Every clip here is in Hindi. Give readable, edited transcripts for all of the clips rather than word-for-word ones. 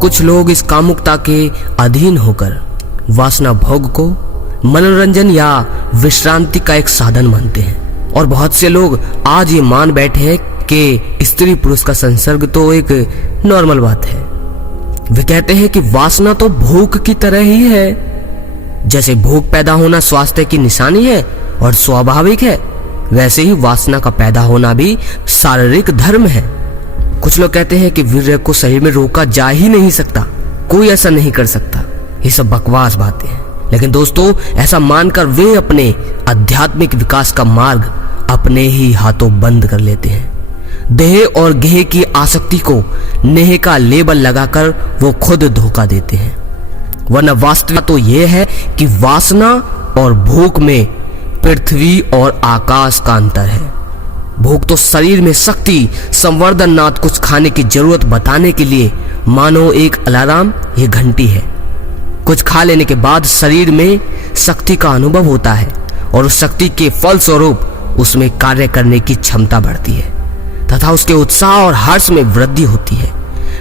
कुछ लोग इस कामुकता के अधीन होकर वासना भोग को मनोरंजन या विश्रांति का एक साधन मानते हैं, और बहुत से लोग आज ये मान बैठे हैं कि स्त्री पुरुष का संसर्ग तो एक नॉर्मल बात है। वे कहते हैं कि वासना तो भूख की तरह ही है। जैसे भूख पैदा होना स्वास्थ्य की निशानी है और स्वाभाविक है, वैसे ही वासना का पैदा होना भी शारीरिक धर्म है। कुछ लोग कहते हैं कि वीर्य को शरीर में रोका जा ही नहीं सकता, कोई ऐसा नहीं कर सकता। ये सब बकवास बातें हैं। लेकिन दोस्तों, ऐसा मानकर वे अपने आध्यात्मिक विकास का मार्ग अपने ही हाथों बंद कर लेते हैं। देह और गेह की आसक्ति को नेह का लेबल लगाकर वो खुद धोखा देते हैं। वरना वास्तविकता तो यह है कि वासना और भूख में पृथ्वी और आकाश का अंतर है। भूख तो शरीर में शक्ति संवर्धन नाथ कुछ खाने की जरूरत बताने के लिए मानो एक अलार्म या घंटी है। कुछ खा लेने के बाद शरीर में शक्ति का अनुभव होता है और उस शक्ति के फलस्वरूप उसमें कार्य करने की क्षमता बढ़ती है तथा उसके उत्साह और हर्ष में वृद्धि होती है।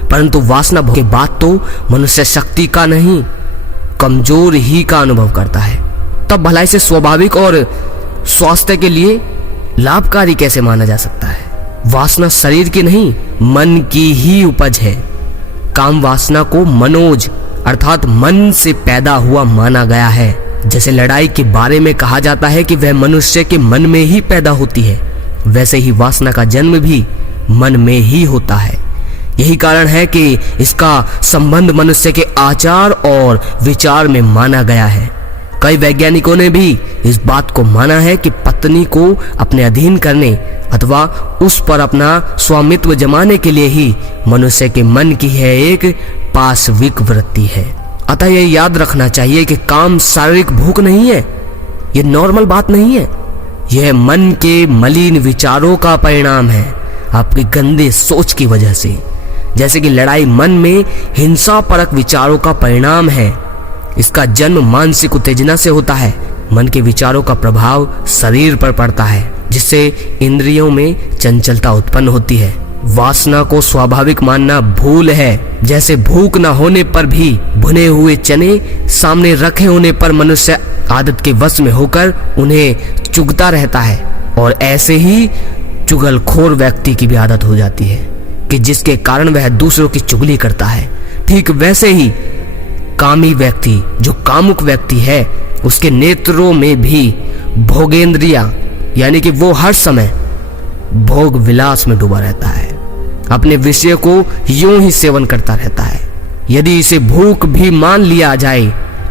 परंतु वासना भोग के बाद तो मनुष्य शक्ति का नहीं, कमजोर ही का अनुभव करता है। तब भलाई से स्वाभाविक और स्वास्थ्य के लिए लाभकारी कैसे माना जा सकता है? वासना शरीर की नहीं, मन की ही उपज है। काम वासना को मनोज अर्थात मन से पैदा हुआ माना गया है। जैसे लड़ाई के बारे में कहा जाता है कि वह मनुष्य के मन में ही पैदा होती है, वैसे ही वासना का जन्म भी मन में ही होता है। यही कारण है कि इसका संबंध मनुष्य के आचार और विचार में माना गया है। कई वैज्ञानिकों ने भी इस बात को माना है कि पत्नी को अपने अधीन करने अथवा उस पर अपना स्वामित्व जमाने के लिए ही मनुष्य के मन की है एक पाशविक वृत्ति है। अतः यह याद रखना चाहिए कि काम शारीरिक भूख नहीं है, यह नॉर्मल बात नहीं है। यह मन के मलिन विचारों का परिणाम है, आपकी गंदे सोच की वजह से। जैसे कि लड़ाई मन में हिंसा परक विचारों का परिणाम है। इसका जन्म मानसिक उत्तेजना से होता है। मन के विचारों का प्रभाव शरीर पर पड़ता है, जिससे इंद्रियों में चंचलता उत्पन्न होती है। वासना को स्वाभाविक मानना भूल है। जैसे भूख न होने पर भी भुने हुए चने सामने रखे होने पर मनुष्य आदत के वश में होकर उन्हें चुगता रहता है, और ऐसे ही चुगलखोर व्यक्ति की भी आदत हो जाती है कि जिसके कारण वह दूसरों की चुगली करता है। ठीक वैसे ही कामी व्यक्ति, जो कामुक व्यक्ति है, उसके नेत्रों में भी भोगेंद्रिया यानी कि वो हर समय भोग विलास में डूबा रहता है, अपने विषय को यूं ही सेवन करता रहता है। यदि इसे भूख भी मान लिया जाए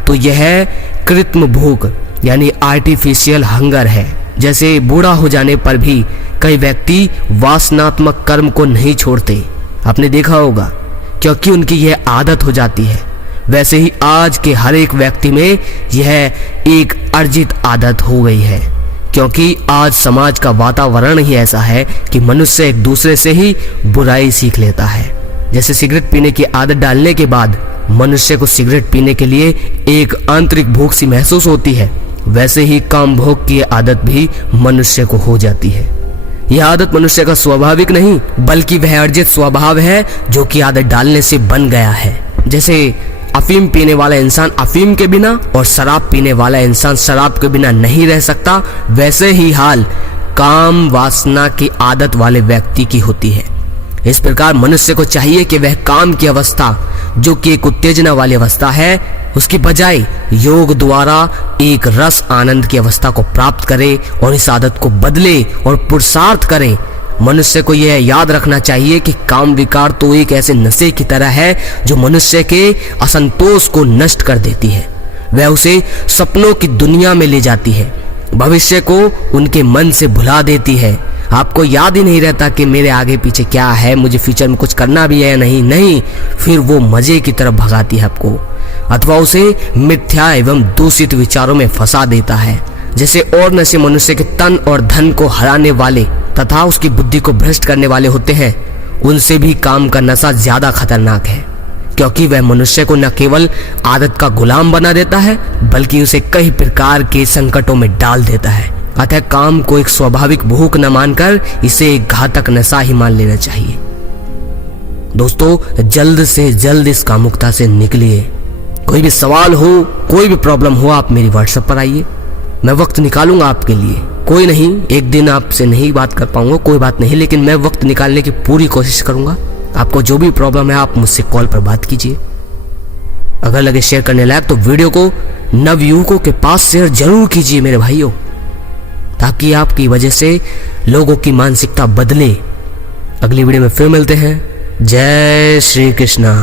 तो यह कृत्रिम भूख यानी आर्टिफिशियल हंगर है। जैसे बूढ़ा हो जाने पर भी कई व्यक्ति वासनात्मक कर्म को नहीं छोड़ते, आपने देखा होगा, क्योंकि उनकी यह आदत हो जाती है। वैसे ही आज के हर एक व्यक्ति में यह एक अर्जित आदत हो गई है, क्योंकि आज समाज का वातावरण ही ऐसा है कि मनुष्य एक दूसरे से ही बुराई सीख लेता है। जैसे सिगरेट पीने की आदत डालने के बाद मनुष्य को सिगरेट पीने के लिए एक आंतरिक भूख सी महसूस होती है, वैसे ही काम भोग की आदत भी मनुष्य को हो जाती है। यह आदत मनुष्य का स्वाभाविक नहीं, बल्कि वह अर्जित स्वभाव है जो कि आदत डालने से बन गया है। जैसे अफीम पीने वाला इंसान अफीम के बिना और शराब पीने वाला इंसान शराब के बिना नहीं रह सकता, वैसे ही हाल काम वासना की आदत वाले व्यक्ति की होती है। इस प्रकार मनुष्य को चाहिए कि वह काम की अवस्था, जो कि एक उत्तेजना वाली अवस्था है, उसकी बजाय योग द्वारा एक रस आनंद की अवस्था को प्राप्त करे और इस आदत को बदले और पुरुषार्थ करे। मनुष्य को यह याद रखना चाहिए कि काम विकार तो एक ऐसे नशे की तरह है जो मनुष्य के असंतोष को नष्ट कर देती है। वह उसे सपनों की दुनिया में ले जाती है, भविष्य को उनके मन से भुला देती है। आपको याद ही नहीं रहता कि मेरे आगे पीछे क्या है, मुझे फ्यूचर में कुछ करना भी है या नहीं, फिर वो मजे की तरफ भगाती है आपको, अथवा उसे मिथ्या एवं दूषित विचारों में फंसा देता है। जैसे और नशे मनुष्य के तन और धन को हराने वाले तथा उसकी बुद्धि को भ्रष्ट करने वाले होते हैं, उनसे भी काम का नशा ज्यादा खतरनाक है, क्योंकि वह मनुष्य को न केवल आदत का गुलाम बना देता है, बल्कि उसे कई प्रकार के संकटों में डाल देता है। अतः काम को एक स्वाभाविक भूख न मानकर इसे एक घातक नशा ही मान लेना चाहिए। दोस्तों जल्द से जल्द इस कामुकता से निकलिए। कोई भी सवाल हो, कोई भी प्रॉब्लम हो, आप मेरी व्हाट्सएप पर आइए, मैं वक्त निकालूंगा आपके लिए। कोई नहीं, एक दिन आपसे नहीं बात कर पाऊंगा, कोई बात नहीं, लेकिन मैं वक्त निकालने की पूरी कोशिश करूंगा। आपको जो भी प्रॉब्लम है आप मुझसे कॉल पर बात कीजिए। अगर लगे शेयर करने लायक तो वीडियो को नवयुवकों के पास शेयर जरूर कीजिए मेरे भाइयों, ताकि आपकी वजह से लोगों की मानसिकता बदले। अगली वीडियो में फिर मिलते हैं। जय श्री कृष्णा।